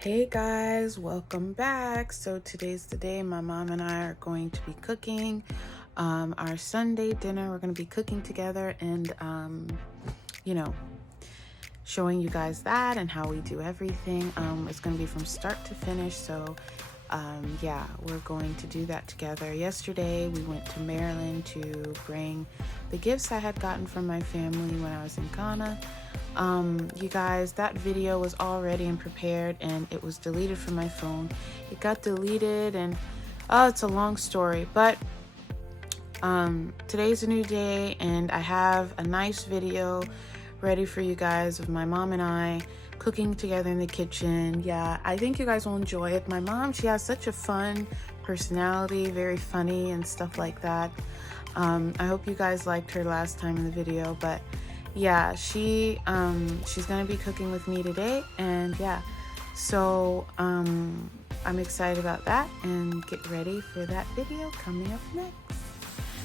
Hey guys, welcome back. So today's the day my mom and I are going to be cooking our Sunday dinner. We're going to be cooking together and showing you guys that and how we do everything. It's going to be from start to finish. So we're going to do that together. Yesterday we went to Maryland to bring the gifts I had gotten from my family when I was in Ghana. You guys, that video was all ready and prepared and it was deleted from my phone. It got deleted and it's a long story, but today's a new day and I have a nice video ready for you guys of my mom and I cooking together in the kitchen. Yeah, I think you guys will enjoy it. My mom, she has such a fun personality, very funny and stuff like that. I hope you guys liked her last time in the video, but yeah, she's gonna be cooking with me today, and yeah, so I'm excited about that, and get ready for that video coming up next.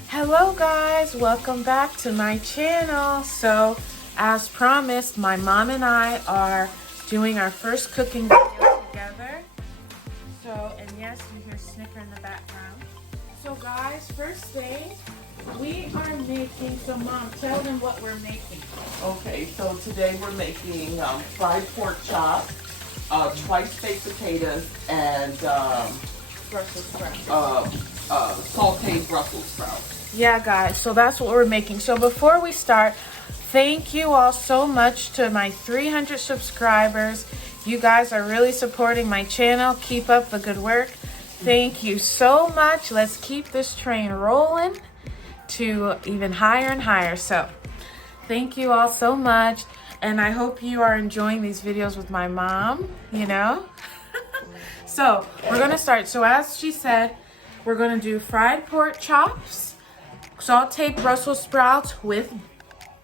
Hello guys, welcome back to my channel. So as promised, my mom and I are doing our first cooking video together. So, and yes, you hear Snicker in the background. So guys, first thing, we are making, so Mom, tell them what we're making. Okay, so today we're making fried pork chop, twice baked potatoes, and Brussels sprouts. sauteed Brussels sprouts. Yeah, guys, so that's what we're making. So before we start, thank you all so much to my 300 subscribers. You guys are really supporting my channel. Keep up the good work. Thank you so much. Let's keep this train rolling to even higher and higher. So thank you all so much, and I hope you are enjoying these videos with my mom, So we're gonna start. So as she said, we're gonna do fried pork chops, sauteed Brussels sprouts with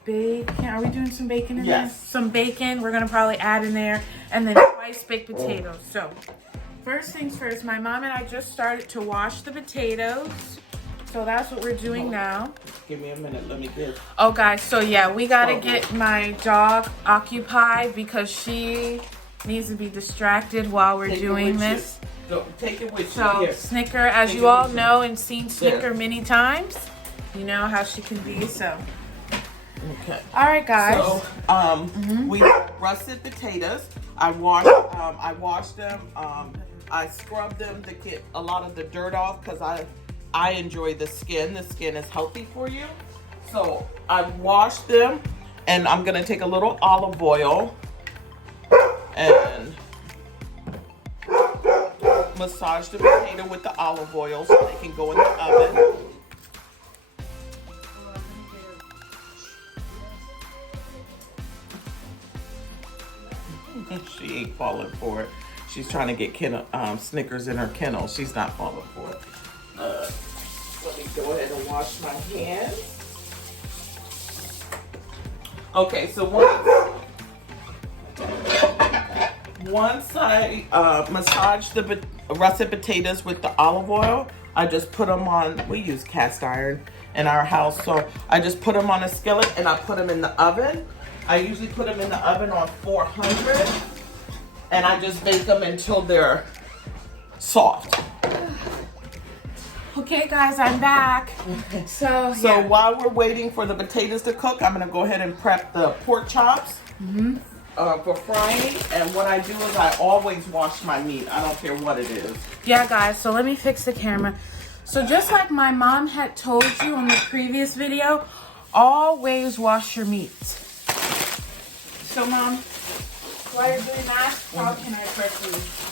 bacon. Are we doing some bacon in there? Some bacon we're gonna probably add in there, and then twice baked potatoes. So first things first, my mom and I just started to wash the potatoes. So that's what we're doing now. Give me a minute, let me get. Oh guys, so yeah, we gotta get my dog occupied because she needs to be distracted while we're doing this. Take it with you. So Snicker, as you all know and seen Snicker many times, you know how she can be, so. Okay. All right, guys. So, we have russet potatoes. I washed them. I scrubbed them to get a lot of the dirt off because I enjoy the skin. The skin is healthy for you. So I washed them, and I'm gonna take a little olive oil and massage the potato with the olive oil so they can go in the oven. She ain't falling for it. She's trying to get Snickers in her kennel. She's not falling for it. Let me go ahead and wash my hands. Okay, so once I massage the russet potatoes with the olive oil, I just put them on, we use cast iron in our house, so I just put them on a skillet and I put them in the oven. I usually put them in the oven on 400 and I just bake them until they're soft. Okay guys, I'm back. So while we're waiting for the potatoes to cook, I'm gonna go ahead and prep the pork chops for frying. And what I do is I always wash my meat. I don't care what it is. Yeah guys, so let me fix the camera. So just like my mom had told you in the previous video, always wash your meat. So Mom, while you're doing that, how can I prep these?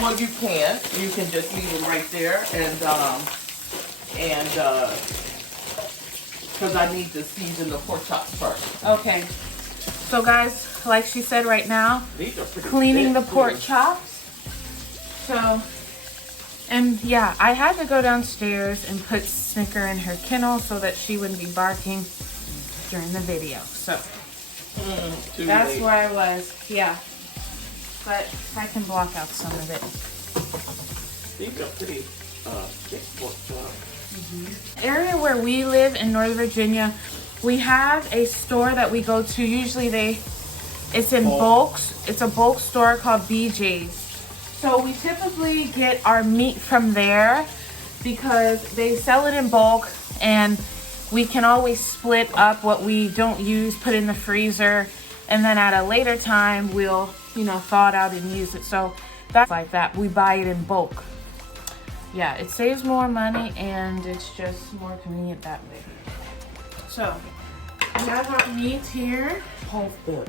Well, you can just leave them right there, and because I need to season the pork chops first. Okay. So guys, like she said right now, These are pretty cleaning the thick, pork too. chops. So, and yeah, I had to go downstairs and put Snicker in her kennel so that she wouldn't be barking during the video. So that's late. where I was. Yeah. But I can block out some of it. These are pretty thick pork chops. Area where we live in Northern Virginia, we have a store that we go to. Usually it's in bulks. it's a bulk store called BJ's. So we typically get our meat from there because they sell it in bulk, and we can always split up what we don't use, put in the freezer, and then at a later time we'll, you know, thaw it out and use it. So that's like that. We buy it in bulk. Yeah, it saves more money and it's just more convenient that way. So we have our meat here. Hold the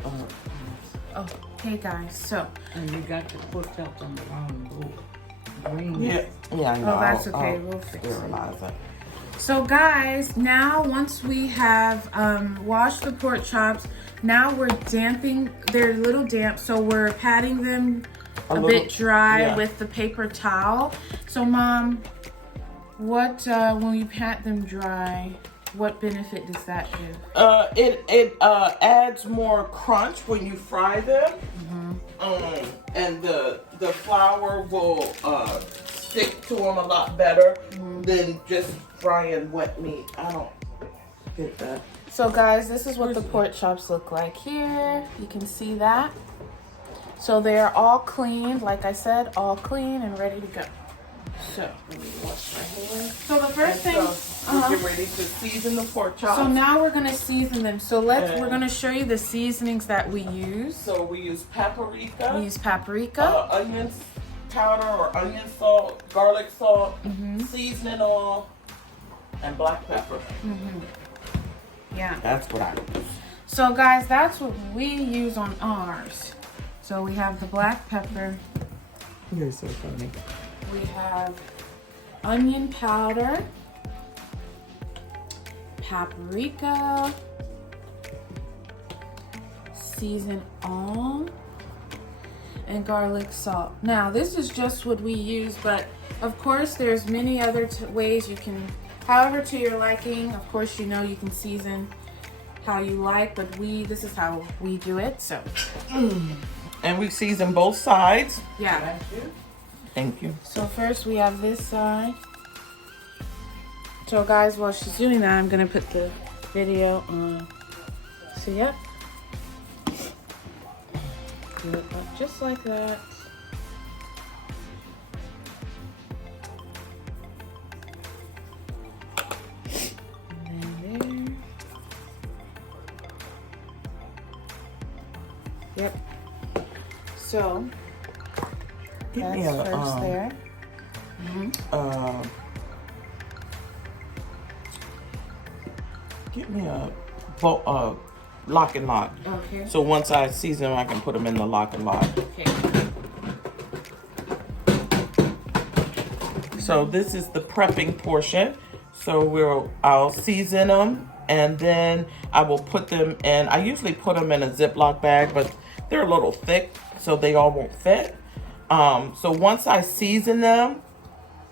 Oh, okay guys, so. And you got the pork chops on the wrong bowl. Green. yeah, I know. Oh, that's okay, I'll we'll fix it. sterilize it. So guys, now once we have washed the pork chops, now we're damping, they're a little damp, so we're patting them a bit dry with the paper towel. So Mom, what, when you pat them dry, what benefit does that give? It adds more crunch when you fry them. And the flour will stick to them a lot better than just frying wet meat. I don't get that. So guys, this is what the pork chops look like here. You can see that. So they're all cleaned, like I said, all clean and ready to go. So, let me wash my hands. So the first thing, we're getting ready to season the pork chops. so now we're gonna season them. So we're gonna show you the seasonings that we use. So we use paprika. We use paprika, Onion powder or onion salt, garlic salt, seasoning oil, and black pepper. yeah. That's what I use. So guys, that's what we use on ours. So we have the black pepper. You're so funny. We have onion powder, paprika, seasoned oil, and garlic salt. Now this is just what we use, but of course there's many other ways you can, however to your liking. Of course, you know, you can season how you like, but this is how we do it. So And we season both sides. yeah. Thank you. So first we have this side. So guys, while she's doing that, I'm gonna put the video on. So yep. Do it up just like that. And then there. Yep. So Give me that's a first there. Get me a lock and lock. Okay. So once I season them, I can put them in the lock and lock. Okay. So this is the prepping portion. So I'll season them and then I will put them in. I usually put them in a Ziploc bag, but they're a little thick, so they all won't fit. So once I season them,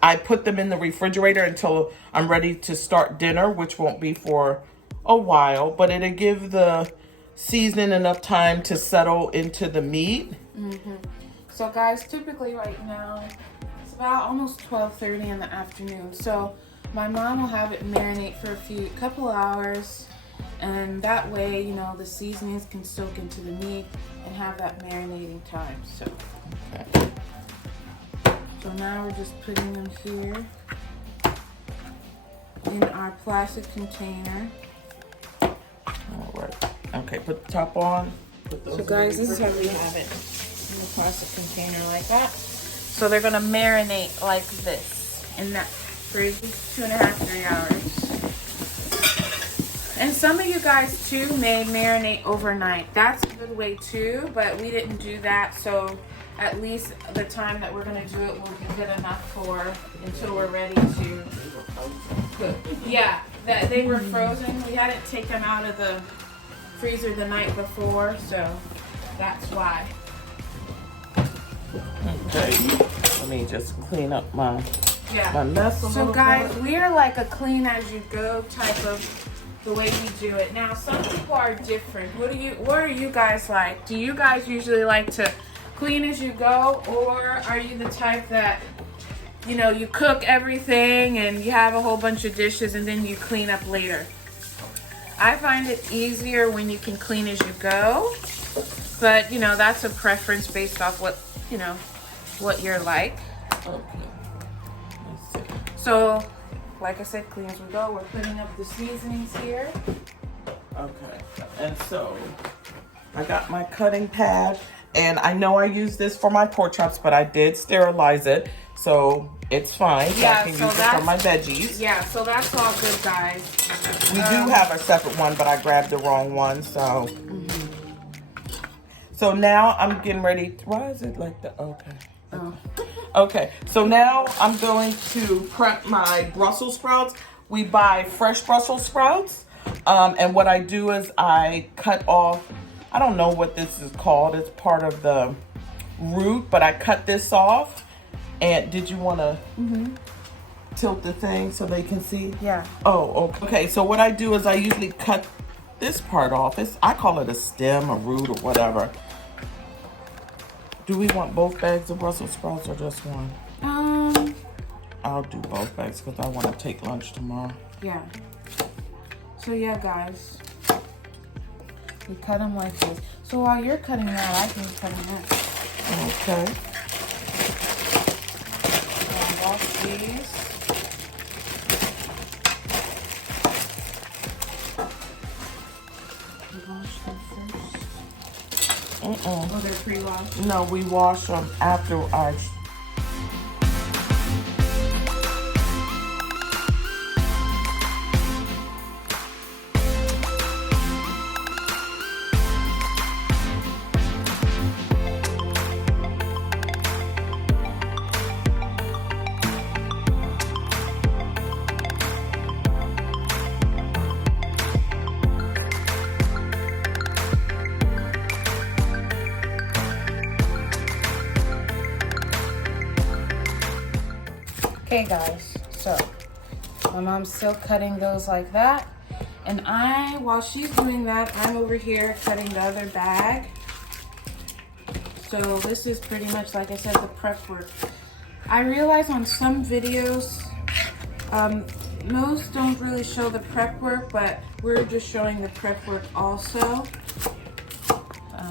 I put them in the refrigerator until I'm ready to start dinner, which won't be for a while, but it'll give the seasoning enough time to settle into the meat. So guys, typically right now, it's about almost 12:30 in the afternoon. So my mom will have it marinate for a couple hours, and that way, you know, the seasonings can soak into the meat and have that marinating time. So, Okay. so now we're just putting them here in our plastic container. All right. Okay, put the top on. Put those So guys, this is how we have it in a plastic container like that. So they're gonna marinate like this in that for 2.5 to 3 hours. And some of you guys too may marinate overnight. That's a good way too, but we didn't do that, so at least the time that we're gonna do it will be good enough for until we're ready to cook. Yeah, that they were frozen. We hadn't taken them out of the freezer the night before, so that's why. Okay. Let me just clean up my Yeah. mess a So little guys, bit. we are like a clean as you go type of the way we do it. Now some people are different. What are you guys like? Do you guys usually like to clean as you go, or are you the type that, you know, you cook everything and you have a whole bunch of dishes and then you clean up later? I find it easier when you can clean as you go. But, you know, that's a preference based off what, you know, what you're like. Okay. Let's see. So, like I said, clean as we go. We're putting up the seasonings here. Okay. And so I got my cutting pad, and I know I use this for my pork chops, but I did sterilize it, so it's fine. So I can use it for my veggies. Yeah, so that's all good, guys. We do have a separate one, but I grabbed the wrong one, so. So now I'm getting ready. Why is it like the, okay. Oh. Okay, so now I'm going to prep my Brussels sprouts. We buy fresh Brussels sprouts. And what I do is I cut off, I don't know what this is called. It's part of the root, but I cut this off. And did you want to tilt the thing so they can see? Yeah. Oh, okay. Okay, so what I do is I usually cut this part off. I call it a stem, a root, or whatever. Do we want both bags of Brussels sprouts or just one? I'll do both bags because I want to take lunch tomorrow. Yeah. So yeah, guys, we cut them like this. So while you're cutting that, I can cut them that. Okay. Wash these. We wash them first. Oh, they're pre-washed? No, we wash them after our. Okay, guys, so my mom's still cutting those like that. And while she's doing that, I'm over here cutting the other bag. So this is pretty much, like I said, the prep work. I realize on some videos, most don't really show the prep work, but we're just showing the prep work also.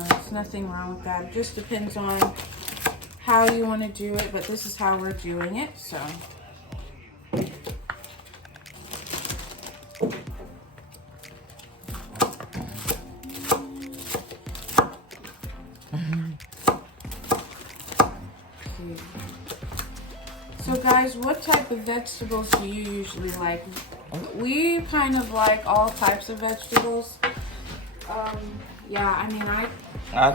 There's nothing wrong with that. It just depends on how you want to do it, but this is how we're doing it, so. So guys, what type of vegetables do you usually like? We kind of like all types of vegetables. Yeah, I mean, I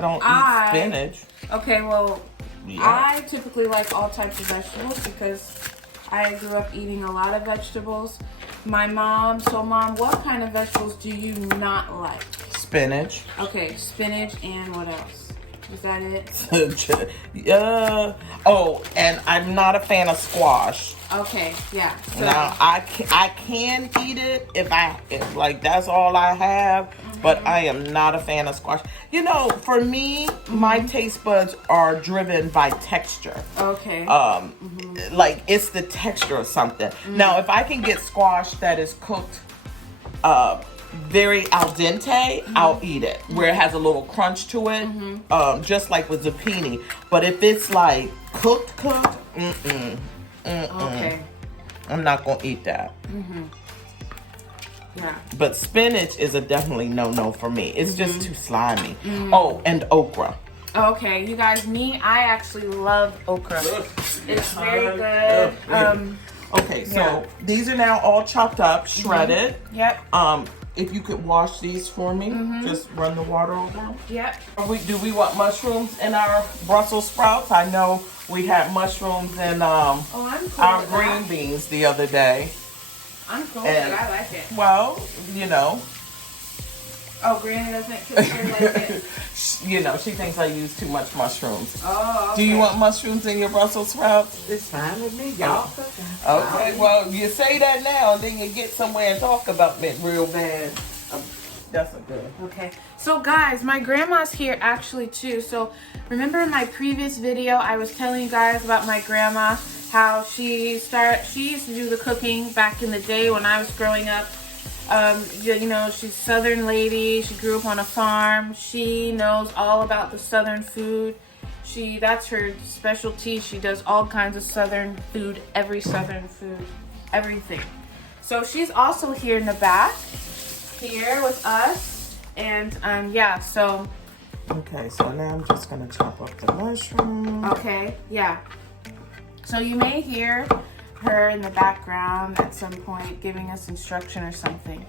don't eat spinach. Okay, well, yeah. I typically like all types of vegetables because I grew up eating a lot of vegetables. My mom, Mom, what kind of vegetables do you not like? Spinach. Okay, spinach, and what else? Is that it? Oh, and I'm not a fan of squash. Okay, yeah. So. Now, I can eat it if like, that's all I have, but I am not a fan of squash. You know, for me, my taste buds are driven by texture. Okay. Like, it's the texture of something. Now, if I can get squash that is cooked, very al dente, I'll eat it, where it has a little crunch to it, just like with zucchini. But if it's like cooked, okay, I'm not gonna eat that. Yeah. But spinach is a definitely no for me. It's just too slimy. Oh, and okra. Okay, you guys, I actually love okra. It's very good. Okay, so these are now all chopped up, shredded. Yep. If you could wash these for me, just run the water over them. Yep. Do we want mushrooms in our Brussels sprouts? I know we had mushrooms in I'm cool our with green that. beans the other day. I'm cool with it. I like it. Well, you know. Oh, Granny doesn't consider like it. You know, she thinks I use too much mushrooms. Oh, okay. Do you want mushrooms in your Brussels sprouts? It's fine with me, y'all. Okay, well, you say that now, and then you get somewhere and talk about it real bad. That's a good. Okay, so guys, my grandma's here actually too. So remember in my previous video, I was telling you guys about my grandma, how she used to do the cooking back in the day when I was growing up. You know, she's a Southern lady. She grew up on a farm. She knows all about the Southern food. That's her specialty. She does all kinds of Southern food, every Southern food, everything. So she's also here in the back, here with us. And yeah, so. Okay, so now I'm just gonna chop up the mushroom. Okay, yeah. So you may hear her in the background at some point giving us instruction or something.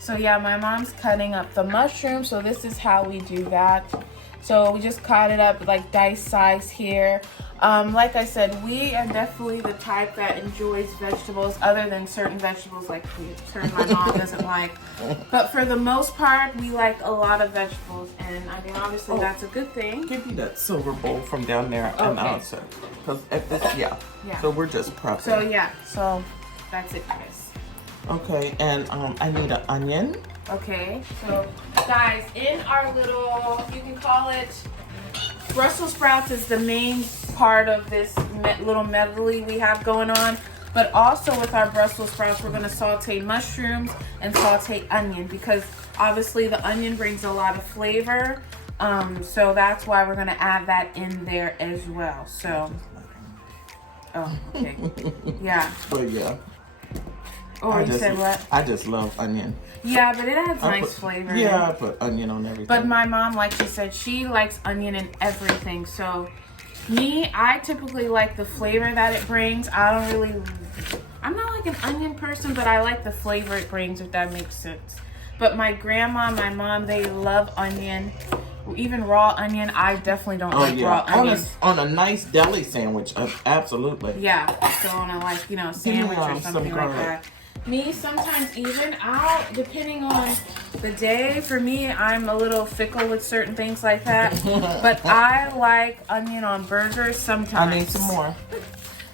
So yeah, my mom's cutting up the mushroom. So this is how we do that. So we just cut it up like dice size here. Like I said, we are definitely the type that enjoys vegetables other than certain vegetables like my mom doesn't like. But for the most part, we like a lot of vegetables. And I mean, obviously that's a good thing. Give me that silver bowl from down there and I'll say. Because at this, yeah. So we're just prepping. So yeah, so that's it, guys. Okay, and I need an onion. Okay, so guys, in our little, you can call it, Brussels sprouts is the main part of this little medley we have going on. But also with our Brussels sprouts, we're gonna saute mushrooms and saute onion because obviously the onion brings a lot of flavor. So that's why we're gonna add that in there as well. So, oh, okay, yeah. But yeah. Or you said what? I just love onion. Yeah, but it adds nice flavor. Yeah, I put onion on everything. But my mom, like she said, she likes onion in everything. So me, I typically like the flavor that it brings. I'm not like an onion person, but I like the flavor it brings, if that makes sense. But my grandma, my mom, they love onion. Even raw onion, I definitely don't like raw onion. On a nice deli sandwich, absolutely. Yeah, so on a sandwich or something like that. Me, sometimes even depending on the day, for me, I'm a little fickle with certain things like that. But I like onion on burgers sometimes. I need some more.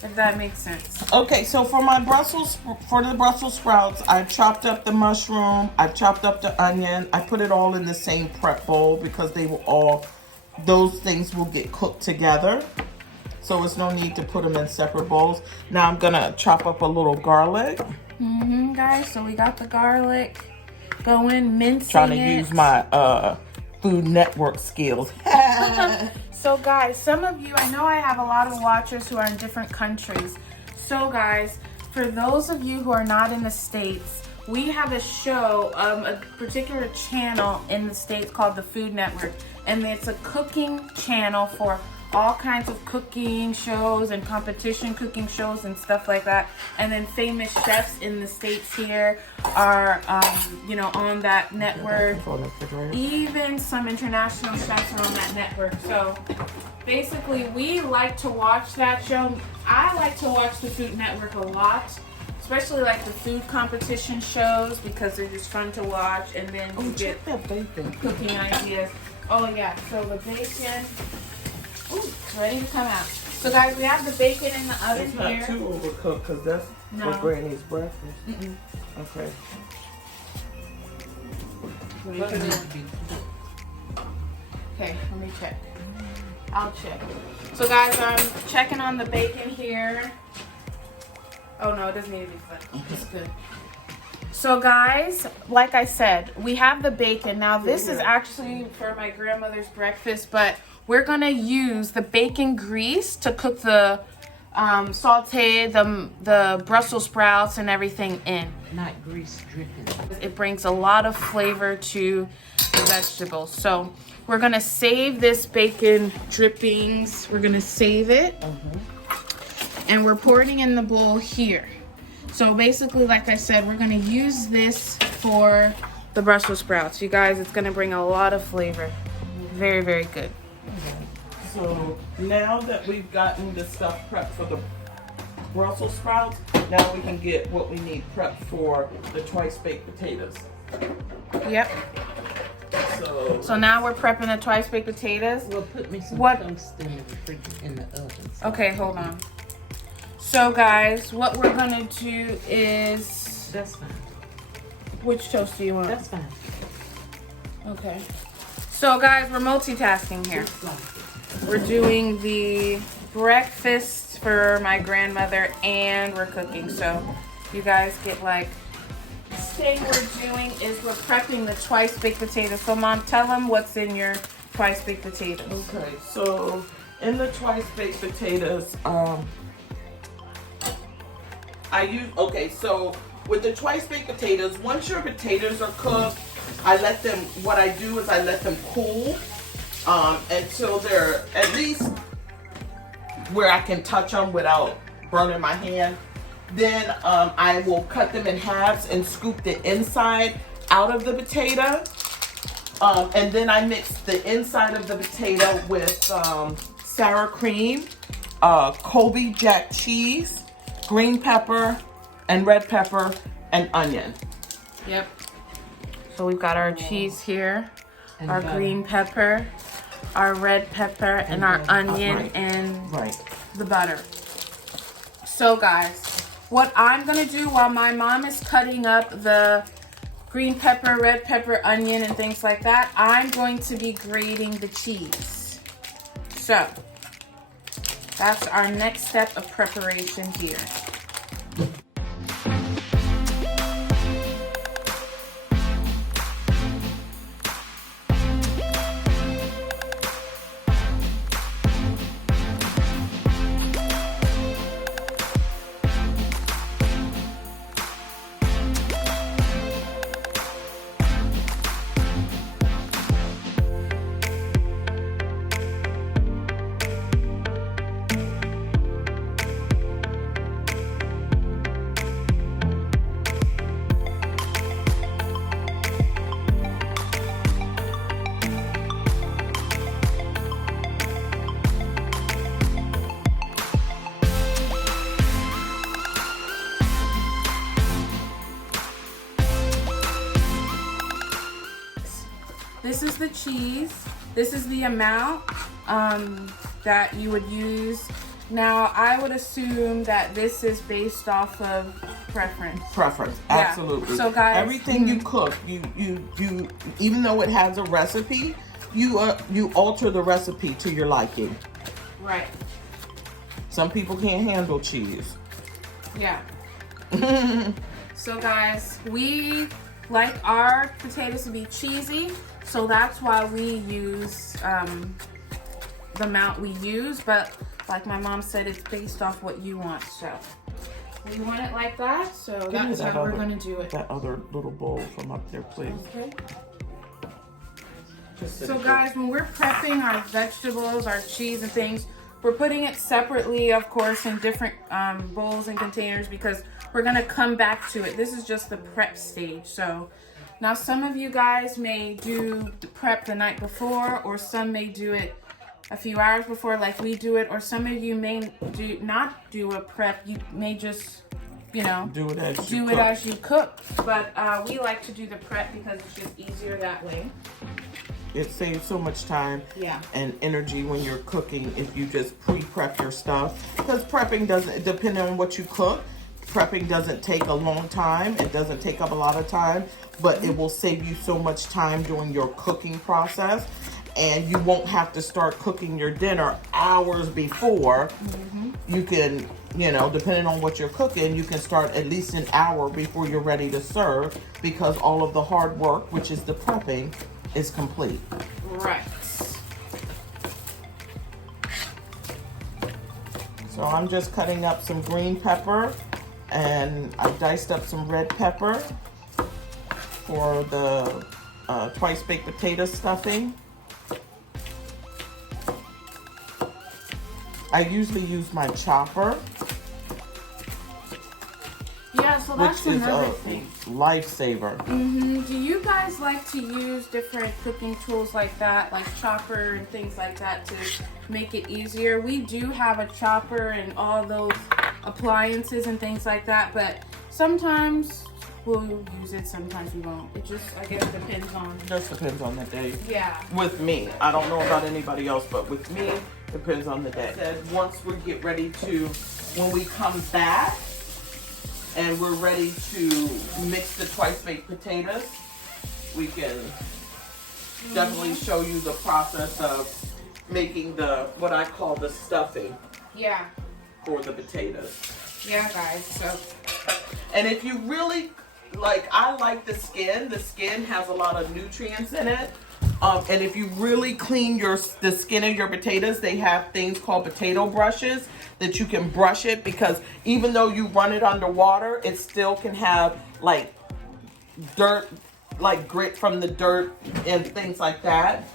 If that makes sense. Okay, so for the Brussels sprouts, I chopped up the mushroom, I chopped up the onion, I put it all in the same prep bowl because those things will get cooked together. So there's no need to put them in separate bowls. Now I'm gonna chop up a little garlic. Guys, so we got the garlic going, mincing Trying to use my Food Network skills. So guys, some of you, I know I have a lot of watchers who are in different countries. So guys, for those of you who are not in the States, we have a show, a particular channel in the States called the Food Network. And it's a cooking channel for all kinds of cooking shows and competition cooking shows and stuff like that. And then famous chefs in the States here are, on that network. Even some international chefs are on that network. So basically, we like to watch that show. I like to watch the Food Network a lot, especially like the food competition shows because they're just fun to watch. And then you get cooking ideas. Oh yeah, so the bacon. Ooh, it's ready to come out. So guys, we have the bacon in the oven here. It's not too overcooked because that's for Granny's breakfast. Okay. Okay, let me check. I'll check. So guys, I'm checking on the bacon here. Oh no, it doesn't need to be flipped. It's good. So guys, like I said, we have the bacon. Now this is actually for my grandmother's breakfast, but we're gonna use the bacon grease to cook the saute the Brussels sprouts and everything in. Not grease dripping. It brings a lot of flavor to the vegetables. So we're gonna save this bacon drippings. We're gonna save it. And we're pouring in the bowl here. So basically, like I said, we're gonna use this for the Brussels sprouts. You guys, it's gonna bring a lot of flavor. Very, very good. So now that we've gotten the stuff prepped for the Brussels sprouts, now we can get what we need prepped for the twice baked potatoes. Yep. So now we're prepping the twice baked potatoes. Well, put me some toast in the oven. Okay, hold on. So guys, what we're gonna do is... That's fine. Which toast do you want? That's fine. Okay. So guys, we're multitasking here. We're doing the breakfast for my grandmother and we're cooking. So you guys get like, this thing we're doing is we're prepping the twice baked potatoes. So Mom, tell them what's in your twice baked potatoes. Okay, so in the twice baked potatoes, so with the twice baked potatoes, once your potatoes are cooked, what I do is I let them cool until they're at least where I can touch them without burning my hand. Then I will cut them in halves and scoop the inside out of the potato. And then I mix the inside of the potato with sour cream, Colby Jack cheese, green pepper, and red pepper, and onion. Yep. So we've got our cheese here, and our green pepper, our red pepper, and our onion, and the butter. So guys, what I'm gonna do while my mom is cutting up the green pepper, red pepper, onion, and things like that, I'm going to be grating the cheese. So that's our next step of preparation here. This is the cheese. This is the amount that you would use. Now, I would assume that this is based off of preference. Preference, Yeah. absolutely. So guys, everything you cook, you even though it has a recipe, you alter the recipe to your liking. Right. Some people can't handle cheese. Yeah. So guys, we like our potatoes to be cheesy, so that's why we use the amount we use, but like my mom said, it's based off what you want. So we want it like that, so that's how we're going to do it. That other little bowl from up there, please. Okay. So guys, when we're prepping our vegetables, our cheese and things, we're putting it separately, of course, in different bowls and containers because we're going to come back to it. This is just the prep stage. So now some of you guys may do the prep the night before, or some may do it a few hours before like we do it, or some of you may not do a prep. You may just, you know, do it as you cook. But we like to do the prep because it's just easier that way. It saves so much time and energy when you're cooking if you just pre-prep your stuff. Because prepping doesn't, depending on what you cook, prepping doesn't take a long time. It doesn't take up a lot of time, but it will save you so much time during your cooking process. And you won't have to start cooking your dinner hours before. You can, you know, depending on what you're cooking, you can start at least an hour before you're ready to serve because all of the hard work, which is the prepping, is complete. Right. So I'm just cutting up some green pepper and I diced up some red pepper for the twice baked potato stuffing. I usually use my chopper. Yeah, so that's another thing. Lifesaver. Do you guys like to use different cooking tools like that, like chopper and things like that, to make it easier? We do have a chopper and all those appliances and things like that, but sometimes we'll use it, sometimes we won't. It just, I guess, depends on. Just depends on the day. Yeah. With me, I don't know about anybody else, but with me, depends on the day. Once we get ready to, when we come back, and we're ready to mix the twice baked potatoes, we can definitely show you the process of making the, what I call the stuffing. Yeah. For the potatoes. Yeah, guys, so And if you really, like, I like the skin has a lot of nutrients in it. And if you really clean the skin of your potatoes, they have things called potato brushes that you can brush it, because even though you run it underwater, it still can have like dirt, like grit from the dirt and things like that.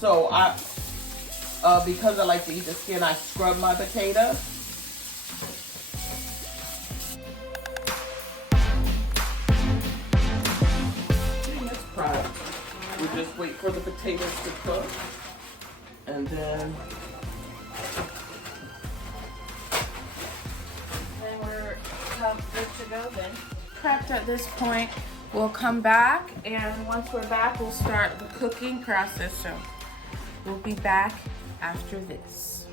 So because I like to eat the skin, I scrub my potatoes. Let's fry it. We just wait for the potatoes to cook, and then we're good to go then. Prepped at this point. We'll come back, and once we're back, we'll start the cooking process. So we'll be back after this.